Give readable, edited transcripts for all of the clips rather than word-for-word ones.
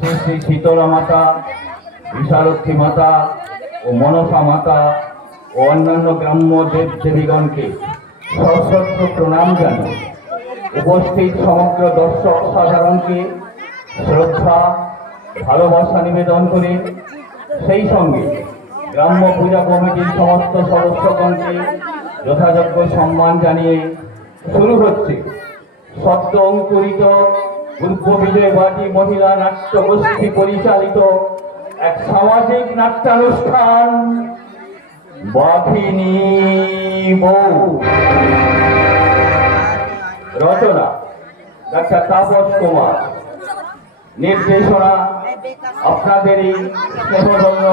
শ্রী শ্রী শীতলা মাতা, বিশালক্ষী মাতা ও মনসা মাতা ও অন্যান্য গ্রাম্য দেব দেবীগণকে সশ্রদ্ধ প্রণাম জানিয়ে উপস্থিত সমগ্র দর্শক সাধারণকে শ্রদ্ধা ভালোবাসা নিবেদন করে সেই সঙ্গে গ্রাম্য পূজা কমিটির সমস্ত সদস্যগণকে যথাযোগ্য সম্মান জানিয়ে শুরু হচ্ছে সদ্য অঙ্কুরিত পূর্ব বিজয়বাদী মহিলা নাট্য গোষ্ঠী পরিচালিত এক সামাজিক নাট্যানুষ্ঠান বাঘিনী বউ। রচনা ডাক্তার তাপস কুমার, নির্দেশনা আপনাদেরই স্নেহধন্য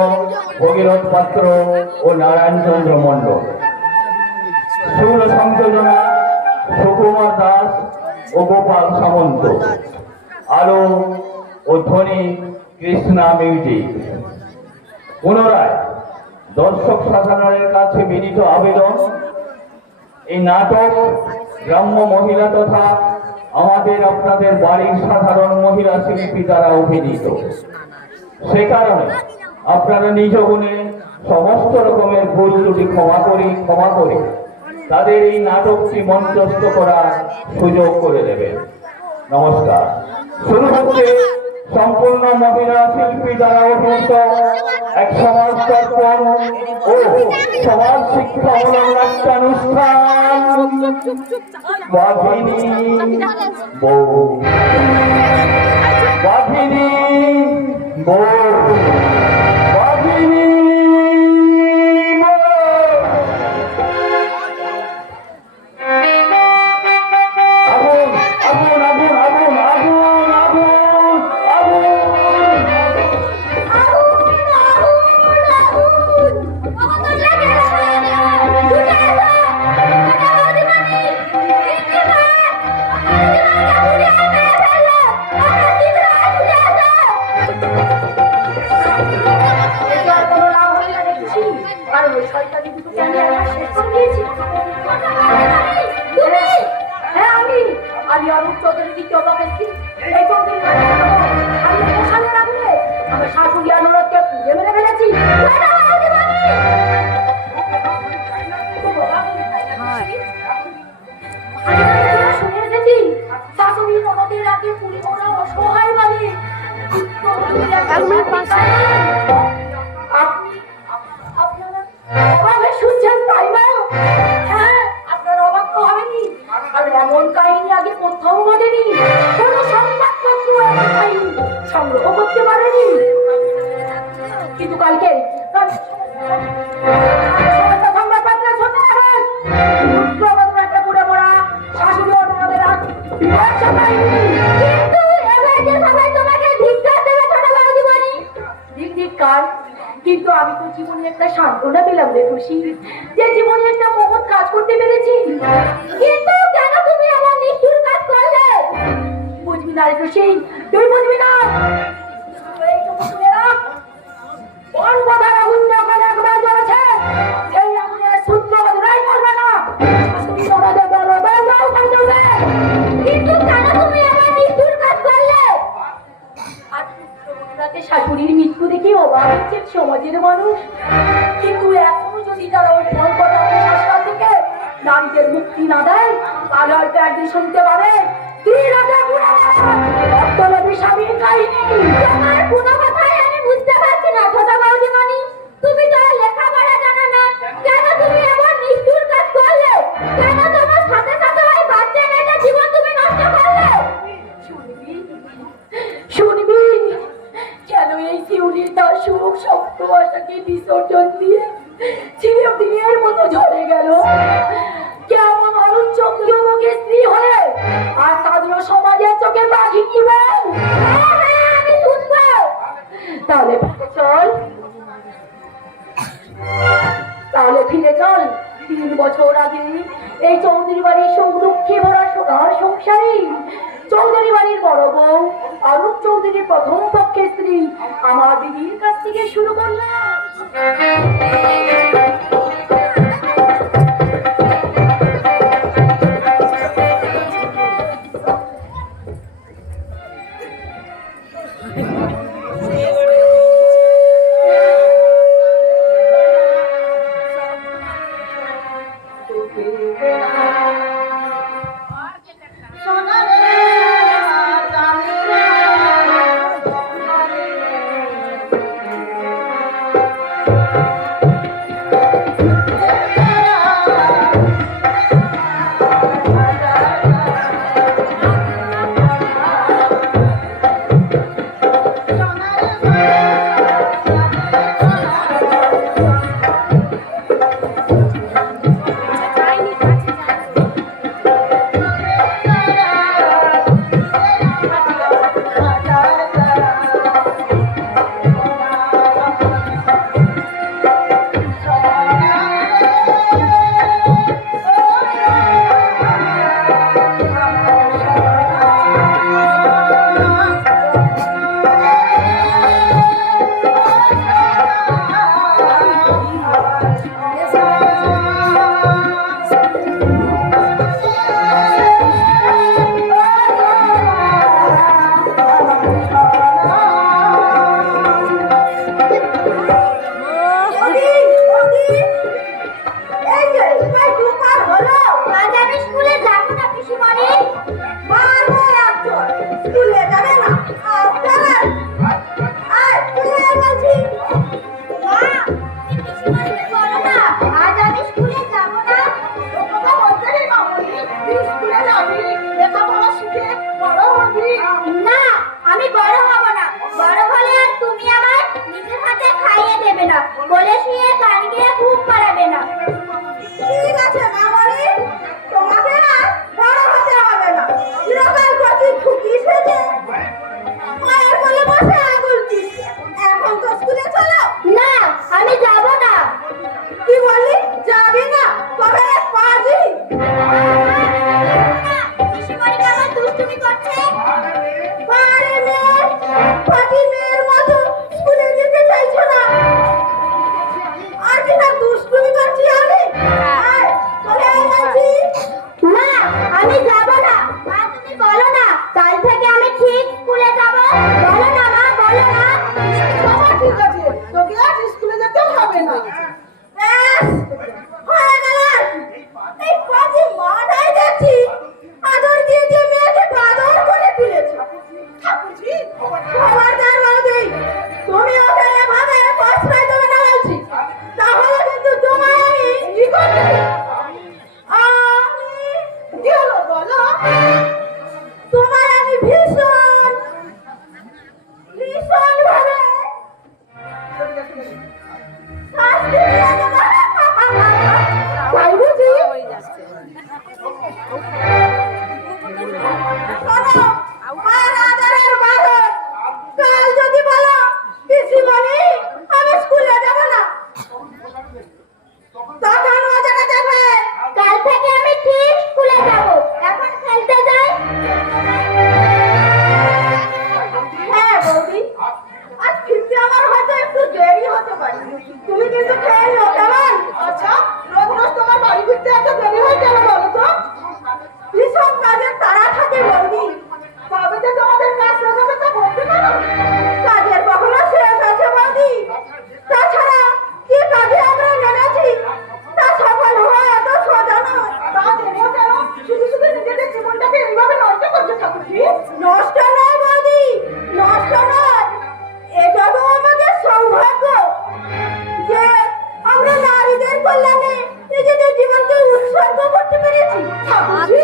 ভগীরথ পাত্র ও নারায়ণ চন্দ্র মণ্ডল, সুর সংযোজনা সুকুমার দাস ও গোপাল সামন্ত, আলো ও ধ্বনি কৃষ্ণা মিউজিক। পুনরায় দর্শক সাধারণের কাছে বিনীত আবেদন, এই নাটক গ্রাম্য মহিলা তথা আমাদের আপনাদের বাড়ির সাধারণ মহিলা শিল্পী দ্বারা অভিনীত। সে কারণে আপনারা নিজ গুণে সমস্ত রকমের ভুল ত্রুটি ক্ষমা করে তাদের এই নাটকটি মঞ্চস্থ করার সুযোগ করে দেবেন। নমস্কার। শুরু হচ্ছে সম্পূর্ণ মহিলা শিল্পী দ্বারা অভিনীত এক সমাজ দর্পণ ও সমাজ শিক্ষামূলক নাট্যানুষ্ঠান বাঘিনী বউ। বাঘিনী বউ, বাঘিনী কিন্তু আমি তো জীবনে একটা সান্ত্বনা পেলাম রে খুশি, যে জীবনে একটা মহৎ কাজ করতে পেরেছি। কিন্তু কেন তুমি এমন নিষ্ঠুর কাজ করলে? বুঝবি না রে খুশি, তুই বুঝবি না। এই তো বুঝবেরা কোন কথার আগুন যখন একবার জ্বলেছে সেই আগুনের সূত্র বদলাই করবে না। কিন্তু কেন তুমি এমন নিষ্ঠুর কাজ করলে? শাশুড়ির মৃত্যু দেখে অবাক হচ্ছে সমাজের মানুষ, কিন্তু এখনো যদি তারা ওই ফল কথা শাসন থেকে নারীদের মুক্তি না দেয় তাহলে হয়তো একদিন শুনতে পাবে স্বামীর কাহিনী। আমার কোনো কথাই আমি বুঝতে পারছি না ছোট বৌদিমণি, তুমি তো লেখাপড়া জানো না, কেন তুমি এমন নিষ্ঠুর কাজ করলে? কেন তোমার সাথে সাথে ওই বাচ্চা মেয়েটার জীবন তুমি নষ্ট করলে? শুনবি কেন এই শিউলির তার সুখ শক্ত আশাকে বিসর্জন দিয়ে চিরদিনের মতো ঝরে গেল? কেমন অরুণ চন্দ্রমুখী স্ত্রী হয়ে আর তাদের সমাজের চোখে বাঘিনী বউ। আমি শুনবো। তাহলে চল, তাহলে ফিরে চল 3 বছর আগে এই চৌধুরী বাড়ির দুঃখে ভরা সোনার সংসারী চৌধুরী বাড়ির বড় বউ অরূপ চৌধুরীর প্রথম পক্ষের স্ত্রী আমার দিদির কাছ থেকে শুরু করলাম। ঠিক আছে, তোকে আজ স্কুলে যেতে হবে না। ব্যাস, হয়ে গেল। এই পাজি মাটাই দেখছি আদর দিয়ে দিয়ে মেয়েকে বাদর করে তুলেছে। ঠাকুরজি, খবরদার বৌদি, তুমি ওকে এভাবে প্রশ্রয় দেবে না বলছি, তাহলে কিন্তু তোমায় আমি কি করবে? আমি কি হলো বলো? তোমায় আমি ভীষণ ভীষণ ভাবে শাস্তি দিয়ে দেবো। তাই বুঝি? শোনো, আমার আদরের বাদর, কাল যদি বলো পিসিমণি আমি স্কুলে যাব না, তখন মজাটা দেখবে। কাল থেকে আমি ঠিক স্কুলে যাব। এখন খেলতে যাই। হ্যাঁ বৌদি, আজ ফিরতে আমার হয়তো একটু দেরি হতে পারে, তুমি কিন্তু খেয়ে নিও কেমন? আচ্ছা, রোজ রোজ তোমার বাড়ি ফিরতে এত দেরি হয় কেন বলো তো? ভীষণ কাজের তাড়া থাকে বৌদি। তবে যে তোমাদের কাজ শেষ হবে তা বলতে পারো? কাজের কখনো শেষ আছে বৌদি? তাছাড়া যে কাজে আমরা নেমেছি তা সফল হওয়া এত সোজা নয়। তা জেনেও কেন শুধু শুধু নিজেদের জীবনটাকে এইভাবে নষ্ট করছো ঠাকুরজি? নষ্ট নয় বৌদি, নষ্ট নয়, এটা তো আমাদের সৌভাগ্য যে আমরা নারীদের কল্যাণে নিজেদের জীবনকে উৎসর্গ করতে পেরেছি। ঠাকুরজি,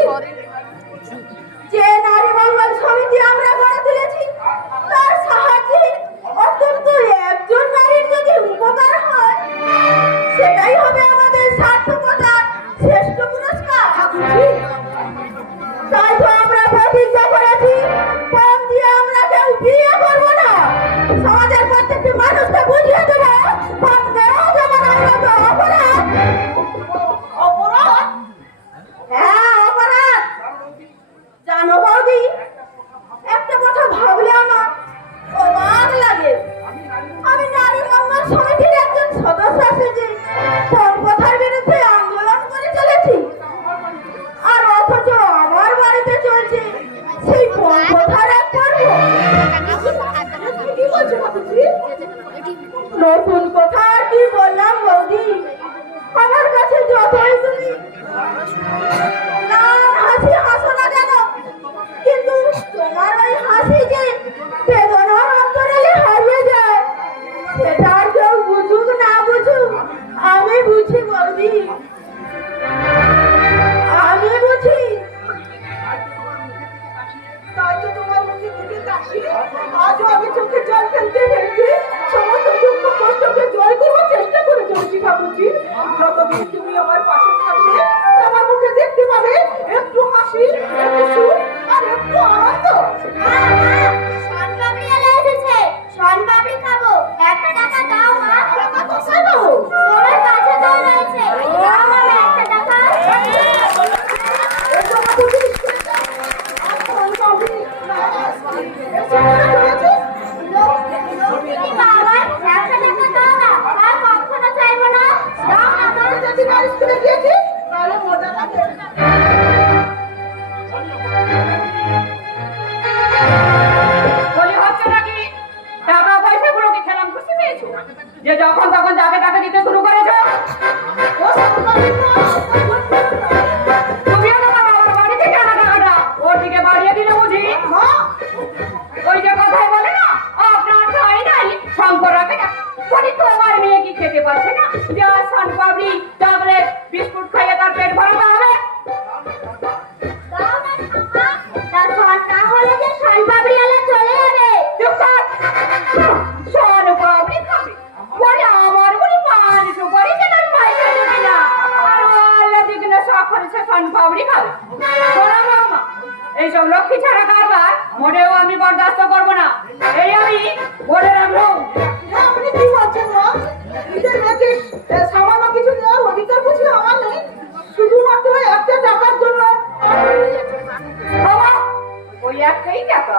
যে নারী মঙ্গল সমিতি আমরা গড়ে তুলেছি, তার সাহায্যে অত্যন্ত একজন নারীর যদি উপকার হয়, সেটাই হবে আমাদের সার্থকতার শ্রেষ্ঠ পুরস্কার। ঠাকুরজি, তাই তো আমরা প্রতিজ্ঞা করেছি, পণ দিয়ে আমরা কেউ বিয়ে করবো না। সমাজের প্রত্যেকটি মানুষকে বুঝিয়ে দেবো, পণ দেওয়া যেমন আইনত অপরাধ। অপরাধ? হ্যাঁ, অপরাধ। জানো বৌদি, একটা কথা ভাবলে আমার অবাক লাগে। আমি নারী মঙ্গল সমিতির একজন সদস্য সেজে পণ প্রথার বিরুদ্ধে আন্দোলন করে চলেছি, আর অথচ আমার বাড়িতে চলছে সেই পণ প্রথার এক পর্ব। কি বলছো ঠাকুরজি? নতুন কথা আর কি বললাম বৌদি, আমার কাছে যতই তুমি নাম হাসি হাসো না কেন, কিন্তু তোমার ওই হাসি যে বেদনার অন্তরালে হারিয়ে যায়, সেটা আর কেউ বুঝুক না বুঝুক আমি বুঝি বৌদি, আমি বুঝি। তাই তো তোমার মুখে থেকে তাকিয়ে আজও আমি চোখে জল ফেলতে ফেলতে সমস্ত দুঃখ কষ্টকে জয় করার চেষ্টা করে চলেছি ঠাকুরজি। যতদিন তুমি আমার পাশে থাকবে আমার মুখে দেখতে পাবে একটু হাসি, একটু সুখ আর একটু আনন্দ। শনপাপড়ি এলে এসেছে, শনপাপড়ি খাবো, 1 টাকা দাও মা। টাকা কোথায় পাবো? তোমার কাছে তো রয়েছে, দাও মা 1 টাকা। এই জন্য তুমি স্কুলে যাও। আর ফোন পাবি না। এসে মনে করেছিস? তুমি বাবা 1 টাকা দাও না, আর কখনো চাইবো না, দাও না মা। আমি যদি না স্কুলে গিয়েছি তাহলে মজা লাগে। বলি হচ্ছে নাকি টাকা পয়সা গুলো কি খেলাম খুশি পেয়েছো, যে যখন তখন যাকে তাকে দিতে শুরু করেছো? ও সরকারি কাজ। তুমিও তোমার বাবার বাড়ি থেকে আনা টাকাটা ওর দিকে বাড়িয়ে দিলে বুঝি? মা, ওই যে কথাই বলে না, আপনার ঠাই নাই শঙ্কর রাখে না। বলি তোমার মেয়ে কি খেতে পারছে না, যা শনপাপড়ি চকলেট বিস্কুট খাইয়ে তার পেট ভরাতে হবে? দাও না ঠাম্মা, তা হলে যে শনপাপড়ি এলে চলে যাবে। চুপ কর। শনপাপড়ি খাবে বলে আমার বলি মান সুপারি কেনার পয়সা দেবে না, আর আল্লাহ দিকে শখ করেছে শনপাপড়ি খাবে। শোনো মামা, এইসব লক্ষ্মী ছাড়া কারবার মোটেও আমি বরদাস্ত করবো না, এই আমি বলে রাখলাম। হ্যাঁ, আপনি কি বলছেন মা? নিজের মেয়েকে সামান্য কিছু দেওয়ার অধিকার বুঝি আমার নেই? শুধুমাত্র একটা টাকার জন্য বাবা, ওই একটাই টাকা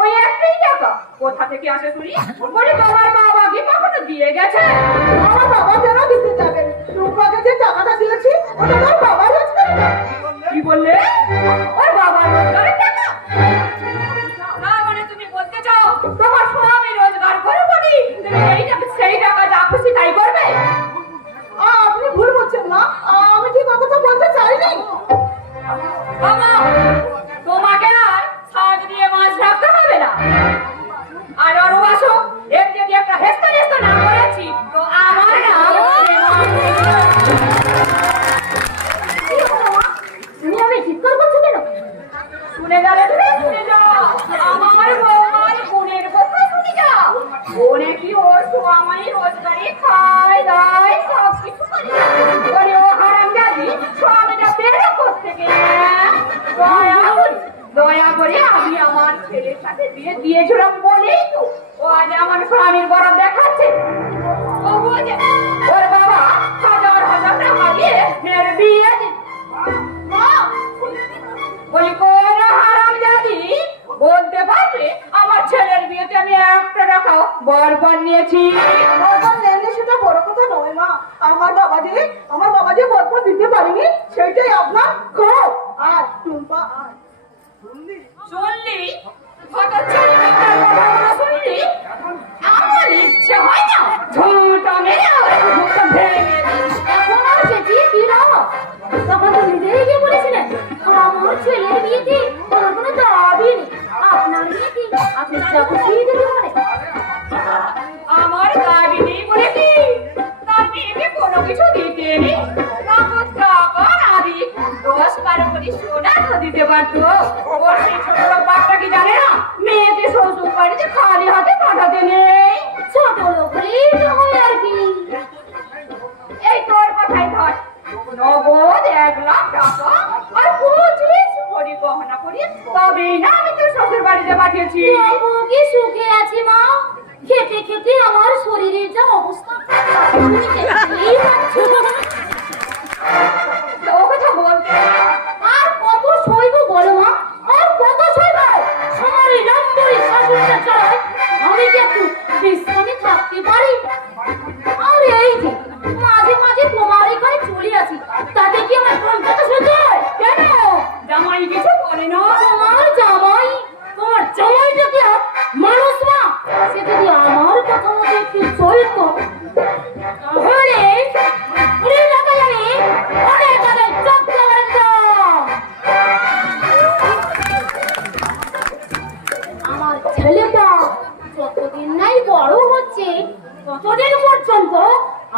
ওই একটাই টাকা কোথা থেকে আসে শুনি? বলি তোমার বাবা কি কখনো দিয়ে গেছে? আমার বাবা কেন দিতে যাবেন? রূপাকে যে টাকাটা দিয়েছি ওটা তোর বাবা রোজগার করে। কি বললে? ওর বাবা রোজগারের টাকা? না মানে তুমি বলতে চাও তোমার স্বামী রোজগার করে বলি? ও নাকি ওর স্বামী রোজগারি খায় দায় সব কিছু করে ওরে ও হারামজাদি স্বামীটা বেরো করতে গেলে দয়া করে আমি আমার ছেলের সাথে বিয়ে দিয়েছিলাম বলেই তো ও আজ আমার স্বামীর গরম দেখাচ্ছে ও বোঝে ওর বাবা হাজার হাজার টাকা দিয়ে মেয়ের বিয়ে বলি কোন হারামজাদি বলতে পারবে আমার ছেলের বিয়েতে আমি একটা টাকাও বরবার নিয়েছি বরপণ নেননি সেটা বড় কথা নয় মা। আমার বাবা যে বরপণ দিতে পারেনি সেটাই আপনার ক্ষোভ। আর টুম্পা আর শুনলি হতচ্ছাড়ি বাবার কথাগুলো শুনলি আমার ইচ্ছে হয় না ঝুঁটা মেরে ওর মুখটা ভেঙে দিই এখন আর চেঁচিয়ে কি লাভ? তখন তো নিজেই গিয়ে বলেছিলেন আমার ছেলের বিয়েতে কোনো কোনো দাবি নেই, আপনার বিয়েতে আপনি যা খুশি দিতে পারেন। আমার দাবি নেই বলে কি তার মেয়েকে কোনো কিছু দিতে নেই নগদ টাকা না দিক 10-12 কোটি সোনা তো দিতে পারতো ওর সেই ছোট লোক বাপটা কি জানে না মেয়েকে শ্বশুর বাড়িতে খালি হাতে পাঠাতে নেই ছোট লোক হলেই তো হয় আর কি। এই তোর কথাই ধর নগদ 1 লাখ টাকা আর 25 কোটি গহনা করি তবেই না আমি তোর শ্বশুর বাড়িতে পাঠিয়েছি বাবু কি সুখে আছি মা, খেতে খেতে আমার শরীরের যা অবস্থা তুমি দেখতেই পাচ্ছ। ও কথা বলতে আর কত সইব বলো মা, আর কত সইব? আমার এই নম্বরই শাশুড়িটা চালায়, আমি কি একটু বিশ্রামে থাকতে পারি? আর এই যে মাঝে মাঝে তোমার এখানে চলে আসি, তাতে কি আমার সংসারটা সহ্য হয়? কেন? জামাই কিছু বলে না তোমার জামাইটা কি আর মানুষ না? সে যদি আমার কথা মতো একটু চলতো তাহলে পুরো এলাকায় আমি অনেক আগে চলতে পারতাম। আমার ছেলেটা যতদিন নাই বড় হচ্ছে ততদিন পর্যন্ত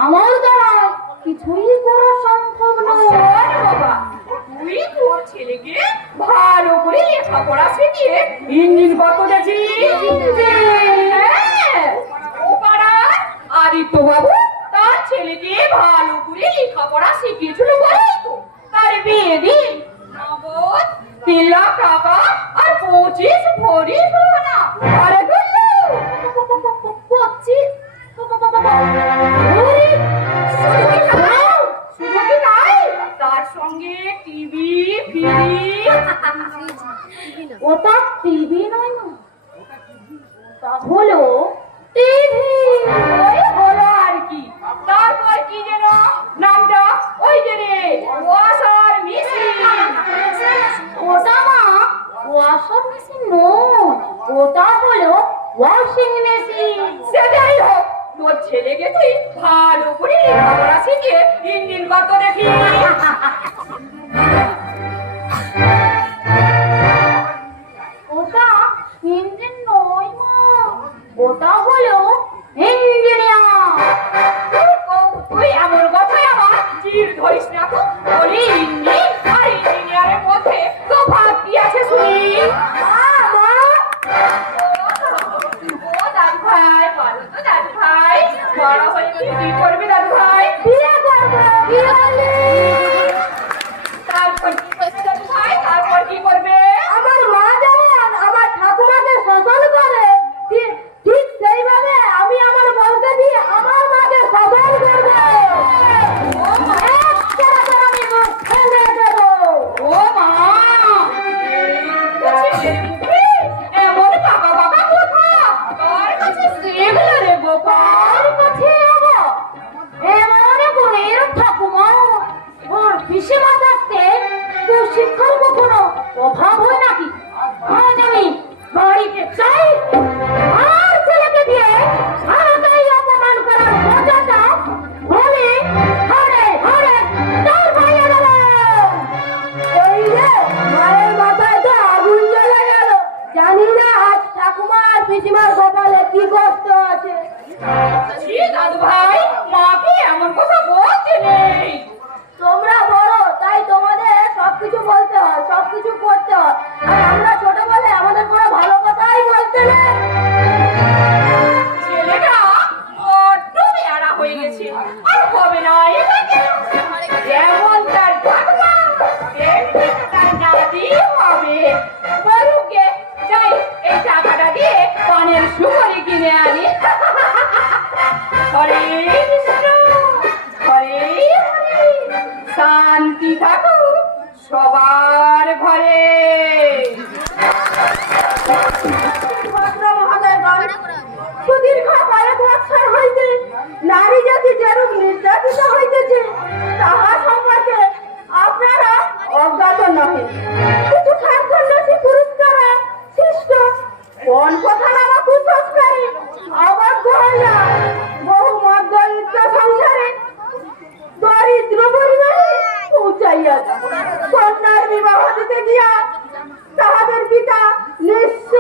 আমার দ্বারা কিছুই করা সম্ভব নয়। ওর বাবা তুই তোর ছেলেকে ভালো করে লেখাপড়া শিখিয়ে ইঞ্জিন কত দেখছিস হ্যাঁ, ও পাড়ার আদিত্য বাবু তার ছেলেকে ভালো করে লেখাপড়া শিখিয়েছিল বলেই তো তার বিয়ে দিন নগদ 3 লাখ টাকা আর 25 ভরি সোনা আরে গুল্লু শুধু কি তাই তার সঙ্গে টিভি ফ্রিজ ওটা টিভি নয় না, তা হলো টিভি। ওই হলো আর কি তারপর কি যেন নামটা ওই যে রে ওয়াশার মেশিন ওটা মা ওয়াশিং মেশিন নয়, ওটা হলো ওয়াশিং মেশিন। সেটাই হোক তোর ছেলেকে তুই ভালো করে লেখাপড়া শিখিয়ে ইঞ্জিন কত দেখি ওটা ইঞ্জিন নয় মা, ওটা হলো ইঞ্জিনিয়ার। তুই এমন কথাই আমার চির ধরিস না তো বলি ইঞ্জিন আর ইঞ্জিনিয়ারের মধ্যে তো ভাগ কি আছে শুনি ও দাদু ভাই বলো তো দাদু ভাই বড় হয়ে কি করবে দাদু ভাই বিয়ে করবো। কি হলে? তারপর কি করবে দাদু ভাই তারপর কি করবে আমার মা যেমন আমার ঠাকুমাকে শাসন করে ঠিক সেইভাবে আমি আমার বউকে দিয়ে আমার মাকে শাসন করবো। আমি মুখ ফেলে দেবো। ও মা এমন বাবা বাবা কথা তোর কাছে সেগুলো রে গোপাল আর কাছে যাবো এমন গুণের ঠাকুমা ওর পিসিমা থাকতে তোর শিক্ষার কখনো অভাব হয় নাকি? আজ আমি বাড়িতে চাই আর ছেলেকে দিয়ে আমাকে এই অপমান করার মজাটা আমি হাড়ে হাড়ে তার পাইয়ে দেবো। এই রে মায়ের মাথায় তো আগুন জ্বলে গেল, জানি না আজ ঠাকুমা আর পিসিমার কপালে কি কষ্ট আছে। ছি দাদু ভাই মাকে এমন কথা বলতে নেই তোমরা বড় তাই তোমাদের সবকিছু বলতে হয়, সবকিছু করতে হয়, আর আমরা ছোট বলে আমাদের কোনো ভালো কথাই বলতে নেই। ছেলে দিয়া তাহাদের পিতা নিঃস্ব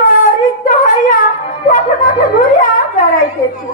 রিক্ত হইয়া পথে পথে ঘুরিয়া বেড়াইতেছে।